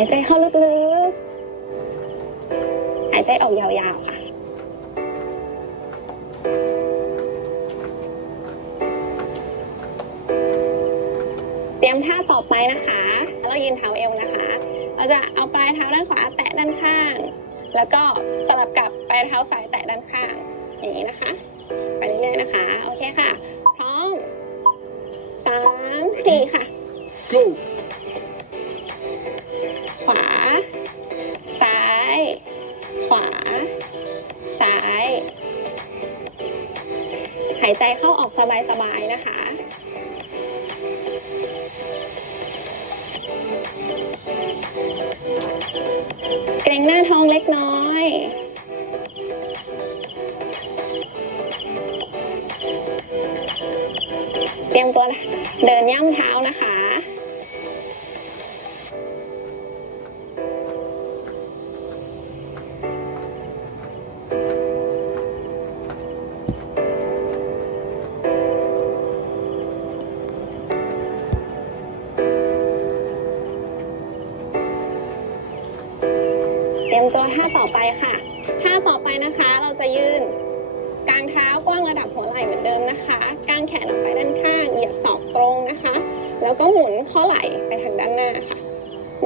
หายใจออกยาวๆค่ะ เตรียมท่าต่อไปนะคะเรายืนเท้าเอวนะคะ เราจะเอาปลายเท้าด้านขวาแตะด้านข้าง แล้วก็สลับกับปลายเท้าซ้ายแตะด้านข้าง อย่างนี้นะคะ ไปเรื่อยๆนะคะ โอเคค่ะ พร้อมสามสี่ค่ะ Go! วา ซ้าย หายใจเข้าออกสบายๆนะคะเกรงหน้าท้องเล็กน้อย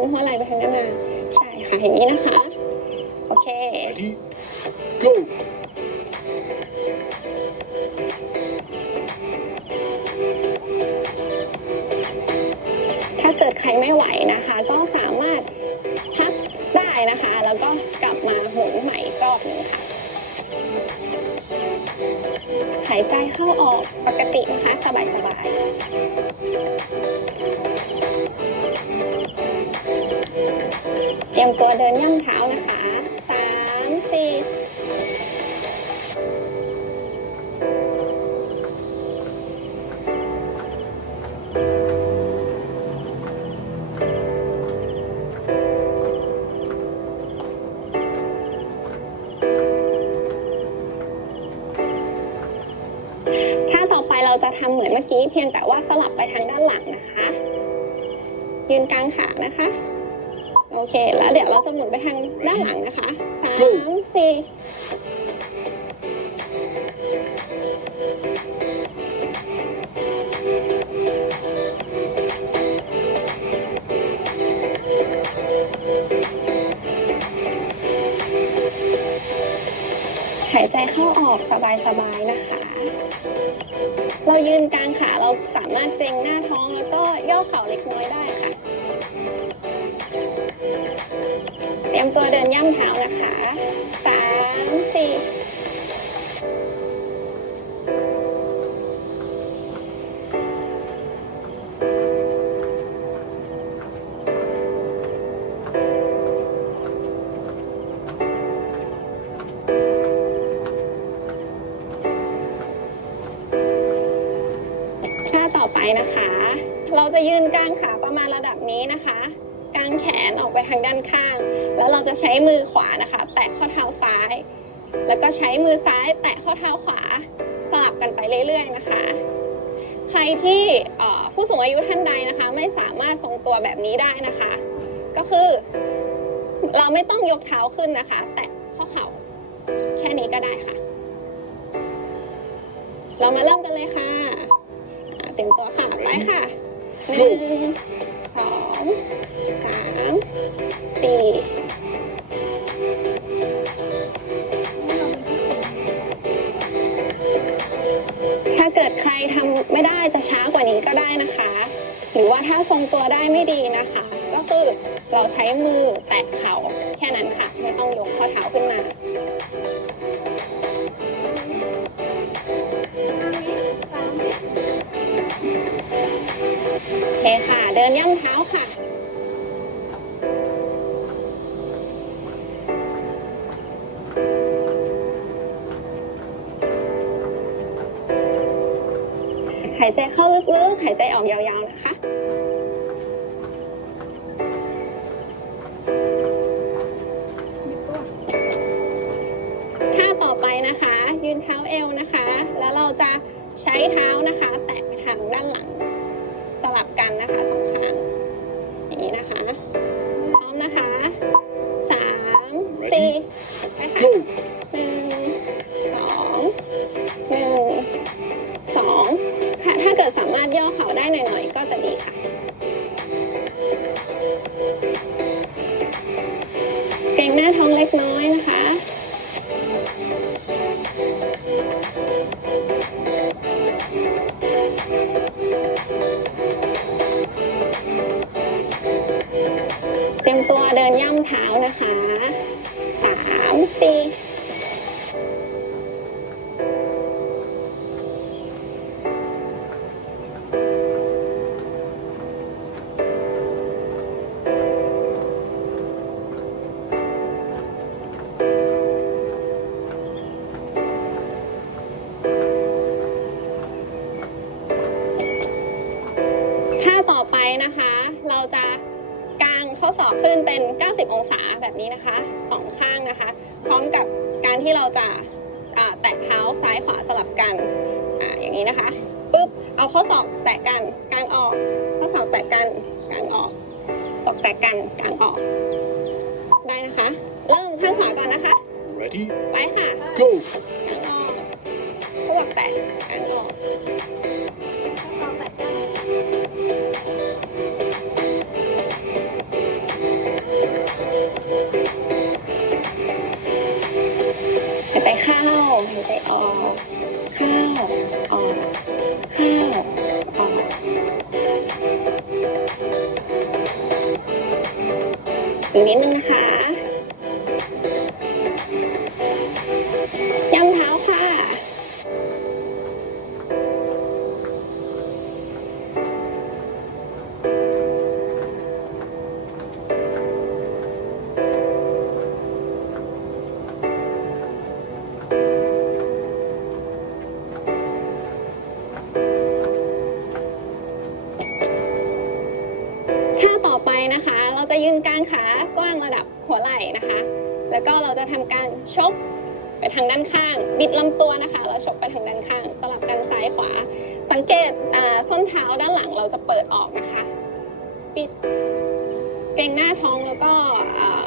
หมุนข้อไหล่ไปทางด้านหน้าใช่ค่ะอย่างนี้นะคะ โอเค Ready? Go! ถ้าเกิดใครไม่ไหวนะคะ ก็สามารถพักได้นะคะ แล้วก็กลับมาหมุนใหม่อีกรอบหนึงค่ะหายใจเข้าออกปกตินะคะสบายสบายๆ ไปเราจะทำเหมือนเมื่อกี้เพียงแต่ว่าสลับไปทางด้านหลังนะคะ ยืนกลางขานะคะ โอเค แล้วเดี๋ยวเราจะหมุนไปทางด้านหลังนะคะสามสี่หายใจเข้าออกสบายๆนะคะ เรายืนกลางขาเราสามารถเจงหน้าท้องแล้วก็ย่อเข่าเล็กน้อยได้ค่ะ เราจะยืนกลางขาประมาณระดับนี้นะคะกางแขนออกไปทางด้านข้าง แล้วเราจะใช้มือขวานะคะ แตะข้อเท้าซ้าย แล้วก็ใช้มือซ้ายแตะข้อเท้าขวาสลับกันไปเรื่อยๆนะคะ ใครที่ผู้สูงอายุท่านใดนะคะ ไม่สามารถทรงตัวแบบนี้ได้นะคะ ก็คือ เราไม่ต้องยกเท้าขึ้นนะคะ แตะข้อเข่าแค่นี้ก็ได้ค่ะ เรามาเริ่มกันเลยค่ะเต็มตัวค่ะไปค่ะ หนึ่งสองสามสี่ถ้าเกิดใครทำไม่ได้จะช้ากว่านี้ก็ได้นะคะ หรือว่าถ้าทรงตัวได้ไม่ดีนะคะ ก็คือเราใช้มือแตะเข่าแค่นั้นค่ะ ไม่ต้องยกข้อเท้าขึ้นมา เคค่ะ เดินย่ำเท้าค่ะหายใจเข้าลึกๆหายใจออกยาวๆนะคะ ท่าต่อไปนะคะ ยืนเท้าเอวนะคะ แล้วเราจะใช้เท้า แตะกันกางออกข้อศอกแตะกันกางออกตอกแตะกันกางออก ได้นะคะ เริ่มข้างขวาก่อนนะคะ Ready? ไปค่ะ Go. กางออกพวกแตะกางออกหายใจเข้าหายใจออก บิดลำตัวนะคะ เราชกไปทางด้านข้าง สลับกันซ้ายขวา สังเกตอ่าส้นเท้าด้านหลังเราจะเปิดออกนะคะปิดเกรงหน้าท้องแล้วก็อ่า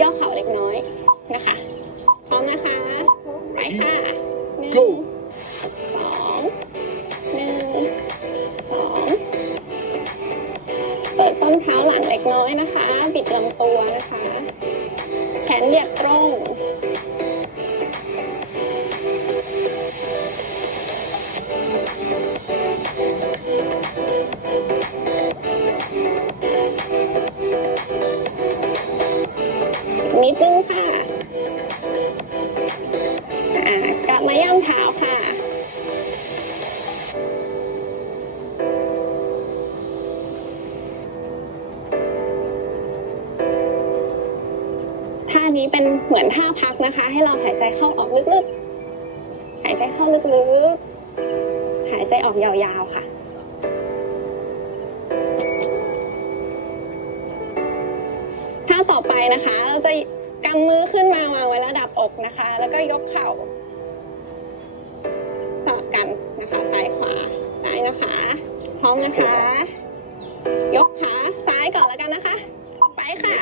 ย่อเข่าเล็กน้อยนะคะพร้อมนะคะไปค่ะหนึ่ง Go. สองหนึ่งสองเปิดต้นเท้าหลังเล็กน้อยนะคะ บิดลำตัวนะคะ เป็นเหมือนท่าพักนะคะ ให้เราหายใจเข้าออกลึกๆ หายใจเข้าลึกๆ หายใจออกยาวๆค่ะท่าต่อไปนะคะ เราจะกำมือขึ้นมาวางไว้ระดับอกนะคะ แล้วก็ยกเข่าสลับกันนะคะซ้ายขวาได้นะคะพร้อมนะคะ ยกขาซ้ายก่อนแล้วกันนะคะ ไปค่ะ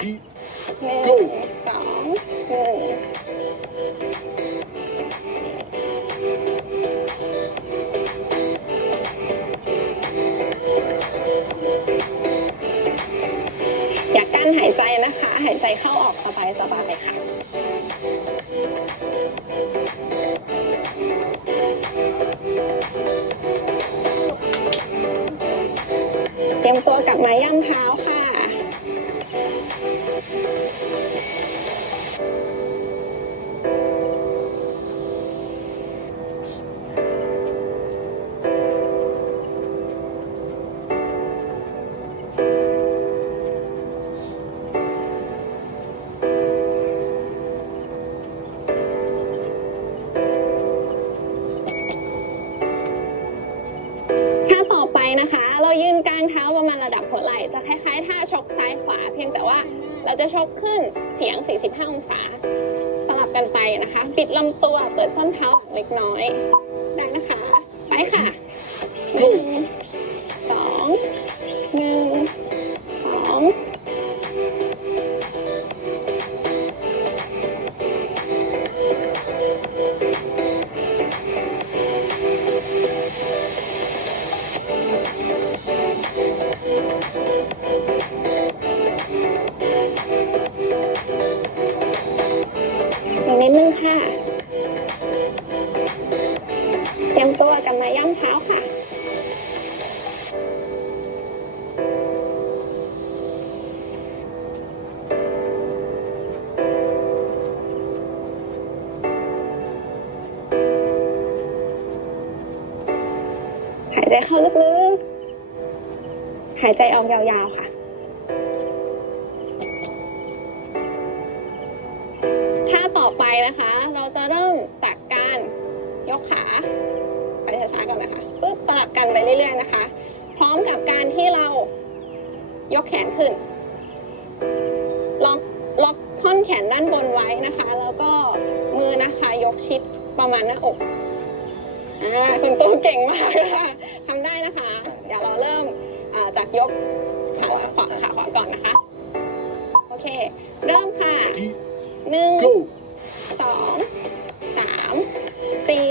Go อย่ากั้นหายใจนะคะ หายใจเข้าออกสบายสบายๆค่ะ เรายืนกลางเท้าประมาณระดับหัวไหล่จะคล้ายๆท่าชกซ้ายขวา เพียงแต่ว่าเราจะชกขึ้นเฉียง 45 องศาสลับกันไปนะคะ ปิดลำตัวเปิดส้นเท้าเล็กน้อยได้นะคะ ไปค่ะ ออกยาวๆค่ะ ท่าต่อไปนะคะ เราจะเริ่มจากการยกขา ไปช้าๆก่อนนะคะปึ๊บสลับกันไปเรื่อยๆนะคะ พร้อมกับการที่เรายกแขนขึ้น ล็อกล็อกท่อนแขนด้านบนไว้นะคะ แล้วก็มือนะคะยกชิดประมาณหน้าอกอ่าคุณตู้เก่งมากค่ะ จากยกขาขวาขาขวาก่อนนะคะ โอเค เริ่มค่ะ Ready, หนึ่ง go. สองสามสี่